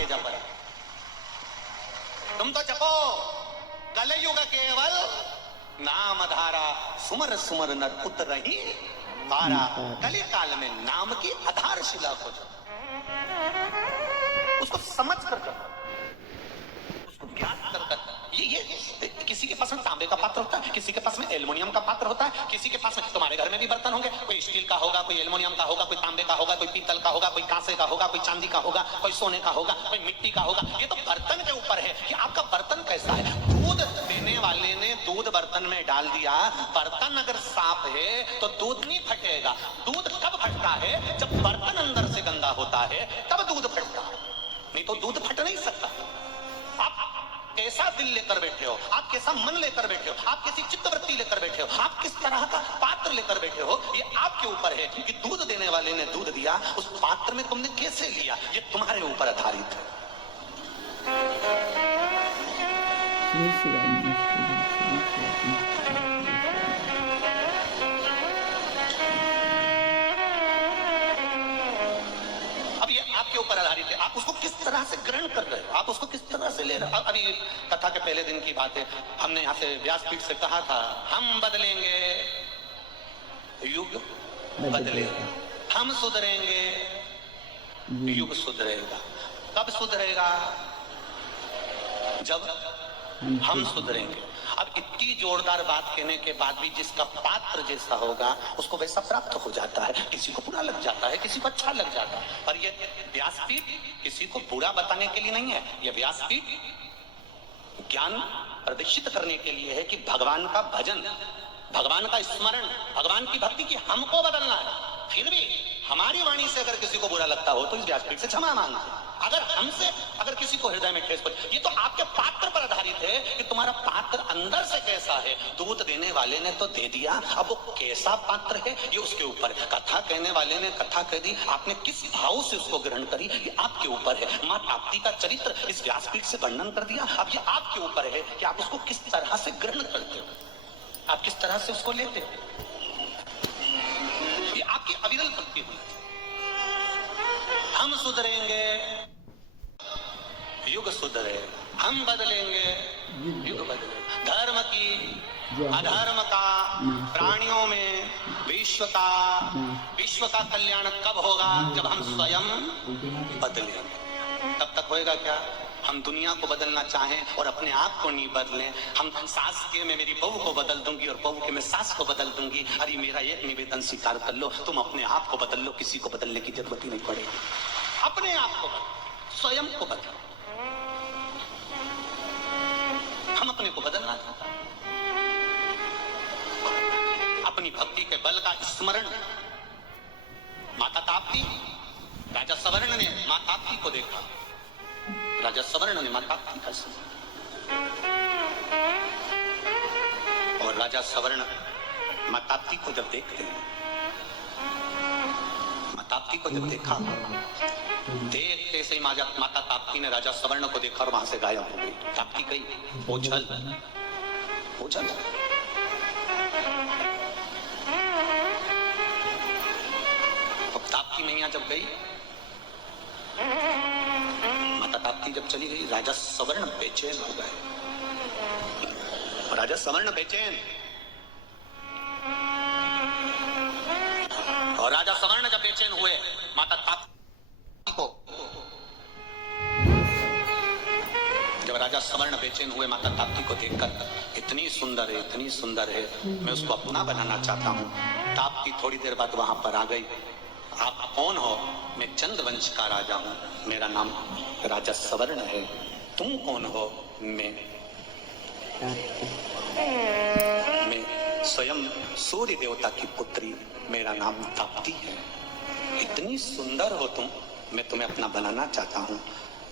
के जप। तुम तो जपो कलयुग केवल नाम धारा, सुमर सुमर नर उतरहि पारा। कली काल में नाम की आधारशिला को जपो, उसको समझ कर जपो, उसको ज्ञान कर कर। ये किसी के पास में तांबे का पात्र होता है, किसी के पास में एल्युमिनियम का पात्र होता है, किसी के पास में, तुम्हारे घर में भी बर्तन होंगे, कोई स्टील का होगा, कोई एल्युमिनियम का होगा, कोई तांबे का होगा, कोई पीतल का होगा, कोई कांसे का होगा, कोई चांदी का होगा, कोई सोने का होगा, कोई मिट्टी का होगा। ये तो बर्तन के ऊपर है कि आपका बर्तन कैसा है। दूध देने वाले ने दूध बर्तन में डाल दिया, बर्तन अगर साफ है तो दूध नहीं फटेगा। दूध कब फटता है? जब बर्तन अंदर से गंदा होता है, तब दूध फटता है, नहीं तो दूध फट नहीं सकता। आप कैसा दिल लेकर बैठे हो, आप कैसा मन लेकर बैठे हो, आप कैसी चित्तवृत्ति लेकर बैठे हो, आप किस तरह का पात्र लेकर बैठे हो, ये आपके ऊपर है। कि दूध देने वाले ने दूध दिया, उस पात्र में तुमने कैसे लिया, ये तुम्हारे ऊपर आधारित है। अब ये आपके ऊपर आधारित है, आप उसको किस तरह से ग्रहण कर रहे हो, आप उसको किस तरह से ले रहे हो। अभी कथा के पहले दिन की बात है, हमने यहाँ से व्यासपीठ से कहा था, हम बदलेंगे, युग बदलेगा, हम सुधरेंगे, युग सुधरेगा। कब सुधरेगा? जब हम सुधरेंगे। अब इतनी जोरदार बात कहने के बाद भी जिसका पात्र जैसा होगा उसको वैसा प्राप्त हो जाता है। किसी को बुरा लग जाता है, किसी को अच्छा लग जाता है। पर ये व्यासपीठ किसी को बुरा बताने के लिए नहीं है, ये व्यासपीठ ज्ञान प्रदर्शित करने के लिए है कि भगवान का भजन, भगवान का स्मरण, भगवान की भक्ति की हमको बदलना है। फिर भी हमारी वाणी से अगर किसी को बुरा लगता हो तो इस व्यासपीठ से क्षमा मांगते। अगर हमसे अगर किसी को हृदय में ठेस पहुंचे, ये तो आपके पात्र पर आधारित है कि तुम्हारा पात्र अंदर से कैसा है। दूध देने वाले ने तो दे दिया, अब वो कैसा पात्र है ये उसके ऊपर है। कथा कहने वाले ने कथा कह दी, आपने किस भाव से उसको ग्रहण करी ये आपके ऊपर है। माँ ताप्ती का चरित्र इस व्यासपीठ से वर्णन कर दिया, अब ये आपके ऊपर है कि आप उसको किस तरह से ग्रहण करते हो, आप किस तरह से उसको लेते हो। ये आपकी अविरल भक्ति हुई। हम सुधरेंगे, युग सुधरेगा, हम बदलेंगे, युग बदलेगा। धर्म की अधर्म का प्राणियों में विश्व का कल्याण कब होगा? जब हम स्वयं बदलेंगे। तब तक होएगा क्या? हम दुनिया को बदलना चाहें और अपने आप को नहीं बदलें। हम सास के मैं मेरी बहू को बदल दूंगी और बहू के मैं सास को बदल दूंगी। अरे मेरा एक निवेदन स्वीकार कर लो, तुम अपने आप को बदल लो, किसी को बदलने की जरूरत ही नहीं पड़ेगी। अपने आप को बदलो, स्वयं को बदलो। हम अपने को बदलना चाहते हैं, अपनी भक्ति के बल का स्मरण। माता ताप्ती, राजा सवर्ण ने माता ताप्ती को देखा, राजा सवर्ण ने माता ताप्ती का सुना, और राजा सवर्ण माता ताप्ती को जब देखते हैं, माता ताप्ती को जब देखा, देखते से ही माता ताप्ती ने राजा सवर्ण को देखा और वहां से गायब हो गई। ताप्ती गई, ओझल ओझल। अब ताप्ती मैया जब गई, माता ताप्ती जब चली गई, राजा सवर्ण बेचैन हो गए। राजा सवर्ण बेचैन, और राजा सवर्ण जब बेचैन हुए, माता ताप्ती को जब राजा सवर्ण बेचैन हुए माता ताप्ती को देखकर, इतनी सुंदर है, इतनी सुंदर है, मैं उसको अपना बनाना चाहता हूँ। ताप्ती थोड़ी देर बाद वहां पर आ गई। आप कौन हो? मैं चंद वंश का राजा हूँ, मेरा नाम राजा सवर्ण है। तुम कौन हो? मैं स्वयं सूर्य देवता की पुत्री, मेरा नाम ताप्ती है। इतनी सुंदर हो तुम, मैं तुम्हें अपना बनाना चाहता हूँ।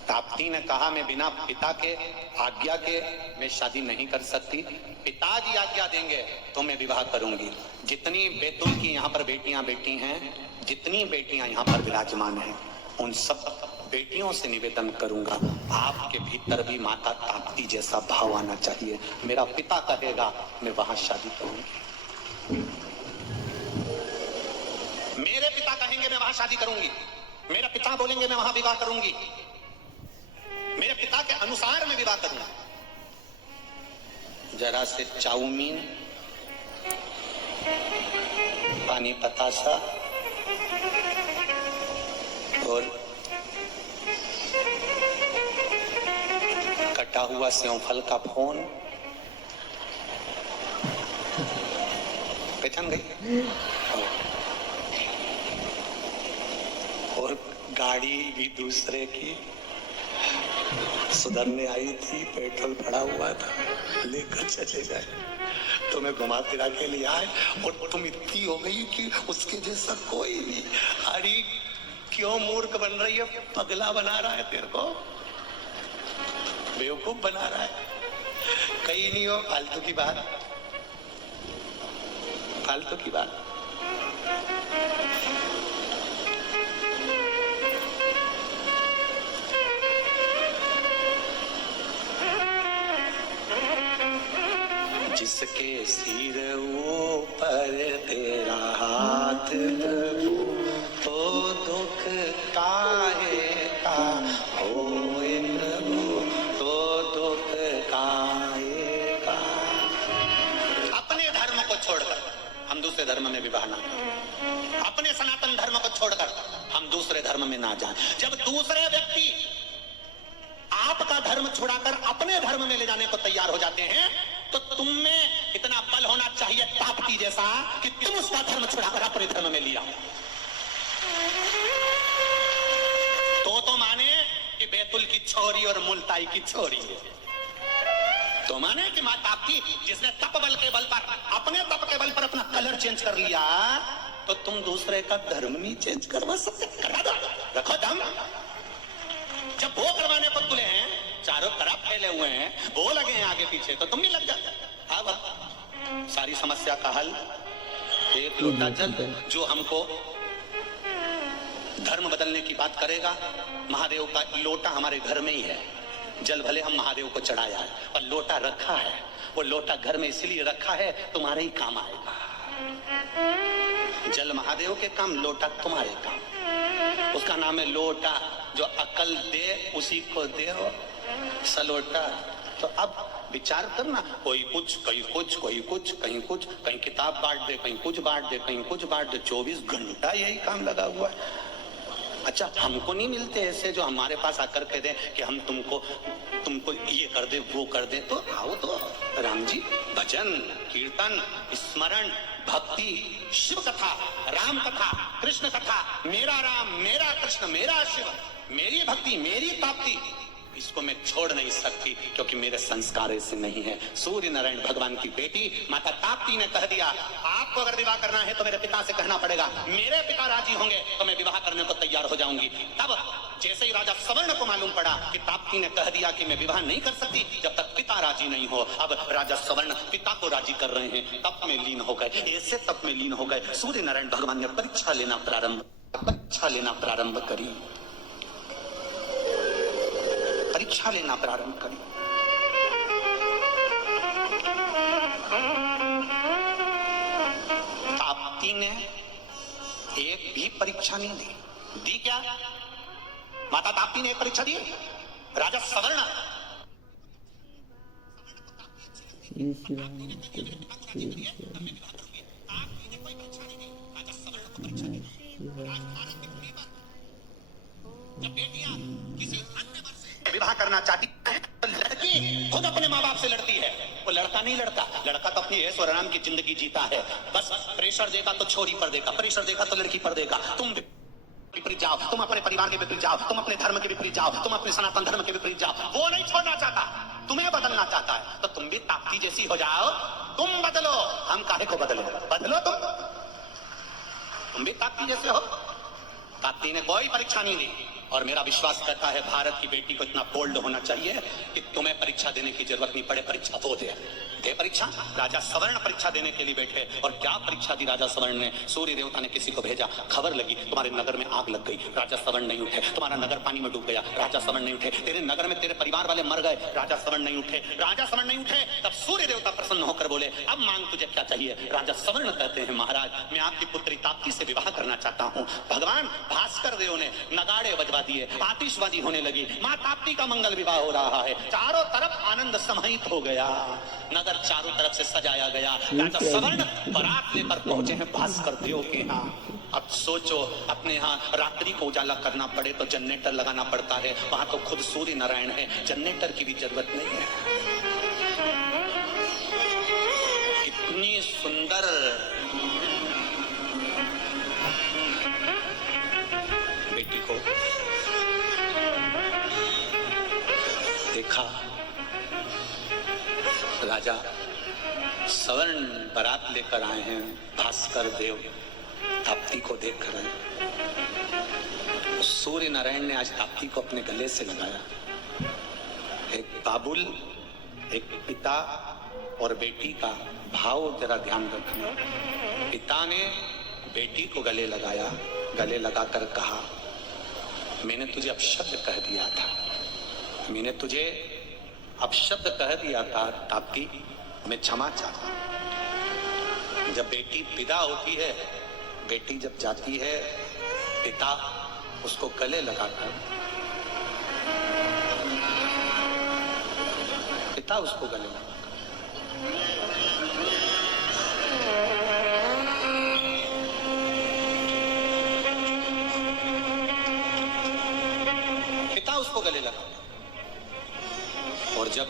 ताप्ती ने कहा, मैं बिना पिता के आज्ञा के मैं शादी नहीं कर सकती। पिताजी आज्ञा देंगे तो मैं विवाह करूंगी। जितनी बैतुल की यहाँ पर बेटियां बैठी हैं, जितनी बेटियां यहाँ पर विराजमान हैं, उन सब बेटियों से निवेदन करूंगा, आपके भीतर भी माता ताप्ती जैसा भाव आना चाहिए। मेरा पिता कहेगा मैं वहां शादी करूंगी, मेरे पिता कहेंगे मैं वहां शादी करूंगी, मेरा पिता बोलेंगे मैं वहां विवाह करूंगी। अनुसार मैं विवाह करूंगा। जरा से चाउमीन, पानी पतासा और कटा हुआ सेवफल का फोन, पहचान गई? और गाड़ी भी दूसरे की सुधरने आई थी, पेट्रोल पड़ा हुआ था, लेकर चले जाए, तुम्हें घुमा फिरा के ले आए और तुम इतनी हो गई कि उसके जैसा कोई नहीं। अरे क्यों मूर्ख बन रही है? पगला बना रहा है तेरे को, बेवकूफ बना रहा है। कहीं नहीं हो, फालतू की बात, फालतू की बात। जिसके सिर ऊपर तेरा हाथ तो दुख काहे का होए प्रभु, तो दुख काहे का। अपने धर्म को छोड़कर हम दूसरे धर्म में विवाह ना करें, अपने सनातन धर्म को छोड़कर हम दूसरे धर्म में ना जाएं। जब दूसरे व्यक्ति आपका धर्म छुड़ाकर अपने धर्म में ले जाने को तैयार हो जाते हैं तो तुम में इतना बल होना चाहिए ताप्ती जैसा कि तुम उसका धर्म छुड़ाकर अपने धर्म में लिया। तो माने कि बैतुल की छोरी और मुल्ताई की छोरी है, तो माने कि मां ताप्ती जिसने तप बल के बल पर, अपने तप के बल पर अपना कलर चेंज कर लिया, तो तुम दूसरे का धर्म नहीं चेंज करवा सकते। करा दो, रखो दम। जब वो करवाने को तुले हैं, चारों तरफ फैले हुए हैं, वो लगे हैं आगे पीछे, तो तुम भी लग जाते। अब सारी समस्या का हल एक लोटा जल, जो हमको धर्म बदलने की बात करेगा। महादेव का लोटा हमारे घर में ही है, जल भले हम महादेव को चढ़ाया है और लोटा रखा है, वो लोटा घर में इसलिए रखा है तुम्हारे ही काम आएगा। जल महादेव के काम, लोटा तुम्हारे काम। उसका नाम है लोटा। जो अकल दे उसी को दे सलोटा। तो अब विचार करना, कोई कुछ, कहीं कुछ, कोई कुछ, कहीं कुछ, कहीं किताब बांट दे, कहीं कुछ बांट दे, कहीं कुछ बांट दे। 24 घंटा यही काम लगा हुआ है। अच्छा, हमको नहीं मिलते ऐसे जो हमारे पास आकर कह दे कि हम तुमको ये कर दे, वो कर दे। तो आओ तो राम जी, भजन, कीर्तन, स्मरण, भक्ति, शिव कथा, राम कथा, कृष्ण कथा, मेरा राम, मेरा कृष्ण, मेरा शिव, मेरी भक्ति, मेरी ताप्ती, इसको मैं छोड़ नहीं सकती क्योंकि मेरे संस्कार ऐसे नहीं है। सूर्य नारायण भगवान की बेटी माता ताप्ती ने कह दिया, आपको अगर विवाह करना है तो मेरे पिता से कहना पड़ेगा, मेरे पिता राजी होंगे तो मैं विवाह करने को तैयार हो जाऊंगी। तब जैसे ही राजा सवर्ण को मालूम पड़ा कि ताप्ती ने कह दिया कि मैं विवाह नहीं कर सकती जब तक पिता राजी नहीं हो, अब राजा सवर्ण पिता को राजी कर रहे हैं, तप में लीन हो गए। ऐसे तप में लीन हो गए, सूर्य नारायण भगवान ने परीक्षा लेना प्रारंभ करी, परीक्षा लेना प्रारंभ करी। ताप्ती ने एक भी परीक्षा नहीं दी। क्या माता ताप्ती ने एक परीक्षा दी? राजा सवर्ण विवाह करना चाहती है तो लड़की खुद अपने माँ बाप से लड़ती है, वो लड़का नहीं लड़ता। लड़का तो अपनी ऐश और आराम की जिंदगी जीता है। बस प्रेशर देगा तो छोरी पर देगा, प्रेशर देगा तो लड़की पर देगा। तुम विपरीत जाओ, तुम अपने परिवार के विपरीत जाओ, तुम अपने धर्म के विपरीत जाओ, तुम अपने सनातन धर्म के विपरीत जाओ। वो नहीं छोड़ना चाहता, तुम्हें बदलना चाहता है। तो तुम भी ताप्ती जैसी हो जाओ, तुम बदलो, हम काहे को बदलो? बदलो तुम भी ताप्ती जैसे हो। ताप्ती ने कोई परीक्षा नहीं दी और मेरा विश्वास करता है भारत की बेटी को इतना बोल्ड होना चाहिए कि तुम्हें परीक्षा देने की जरूरत नहीं पड़े, परीक्षा वो दे परीक्षा। राजा सवर्ण परीक्षा देने के लिए बैठे और क्या परीक्षा दी राजा सवर्ण ने? सूर्य देवता ने किसी को भेजा, खबर लगी तुम्हारे नगर में आग लग गई, राजा सवर्ण नहीं उठे। तुम्हारा नगर पानी में डूब गया, राजा सवर्ण नहीं उठे। तेरे नगर में तेरे परिवार वाले मर गए, राजा सवर्ण नहीं उठे। राजा सवर्ण नहीं उठे, तब सूर्य देवता प्रसन्न होकर बोले, अब मांग तुझे क्या चाहिए? राजा सवर्ण कहते हैं, महाराज मैं आपकी पुत्री ताप्ती से विवाह करना चाहता हूँ। भगवान भास्कर देव ने नगाड़े बजवा लगा दिए, आतिशबाजी होने लगी, माँ ताप्ती का मंगल विवाह हो रहा है, चारों तरफ आनंद समाहित हो गया, नगर चारों तरफ से सजाया गया। सवर्ण बारात लेकर पहुंचे हैं भास्कर देव के यहाँ। अब सोचो, अपने यहाँ रात्रि को उजाला करना पड़े तो जनरेटर लगाना पड़ता है, वहां तो खुद सूर्य नारायण है, जनरेटर की भी जरूरत नहीं है। इतनी सुंदर बेटी को देखा, राजा सवर्ण बारात लेकर आए हैं, भास्कर देव ताप्ती को देख कर आए। सूर्य नारायण ने आज ताप्ती को अपने गले से लगाया। एक बाबुल, एक पिता और बेटी का भाव जरा ध्यान रखना। पिता ने बेटी को गले लगाया, गले लगाकर कहा, मैंने तुझे अपशब्द कह दिया था, मैंने तुझे अपशब्द कह दिया था ताप्ती, मैं क्षमा चाहता हूं। जब बेटी विदा होती है, बेटी जब जाती है, पिता उसको गले लगाकर, पिता उसको गले लगाकर उसको गले लगा। और जब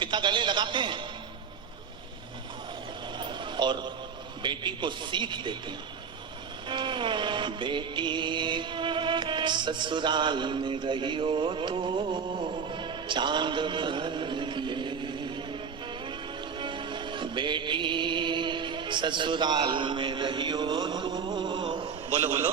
पिता गले लगाते हैं और बेटी को सीख देते हैं, बेटी ससुराल में रहियो तो चांद बन के, बेटी ससुराल में रहियो तो, बोलो बोलो।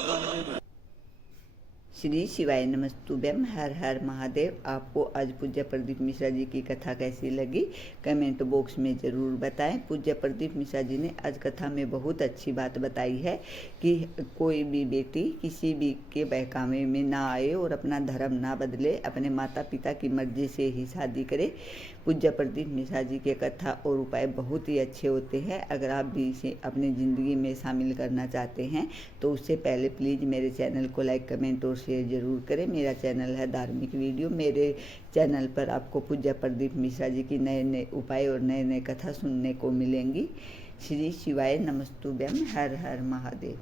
श्री शिवाय नमस्तुभ्यम, हर हर महादेव। आपको आज पूज्य प्रदीप मिश्रा जी की कथा कैसी लगी कमेंट बॉक्स में ज़रूर बताएं। पूज्य प्रदीप मिश्रा जी ने आज कथा में बहुत अच्छी बात बताई है कि कोई भी बेटी किसी भी के बहकावे में ना आए और अपना धर्म ना बदले, अपने माता पिता की मर्जी से ही शादी करे। पूज्य प्रदीप मिश्रा जी के कथा और उपाय बहुत ही अच्छे होते हैं। अगर आप भी इसे अपनी ज़िंदगी में शामिल करना चाहते हैं तो उससे पहले प्लीज़ मेरे चैनल को लाइक कमेंट और शेयर ज़रूर करें। मेरा चैनल है धार्मिक वीडियो। मेरे चैनल पर आपको पूज्य प्रदीप मिश्रा जी की नए नए उपाय और नए नए कथा सुनने को मिलेंगी। श्री शिवाय नमस्तुभ्यम, हर हर महादेव।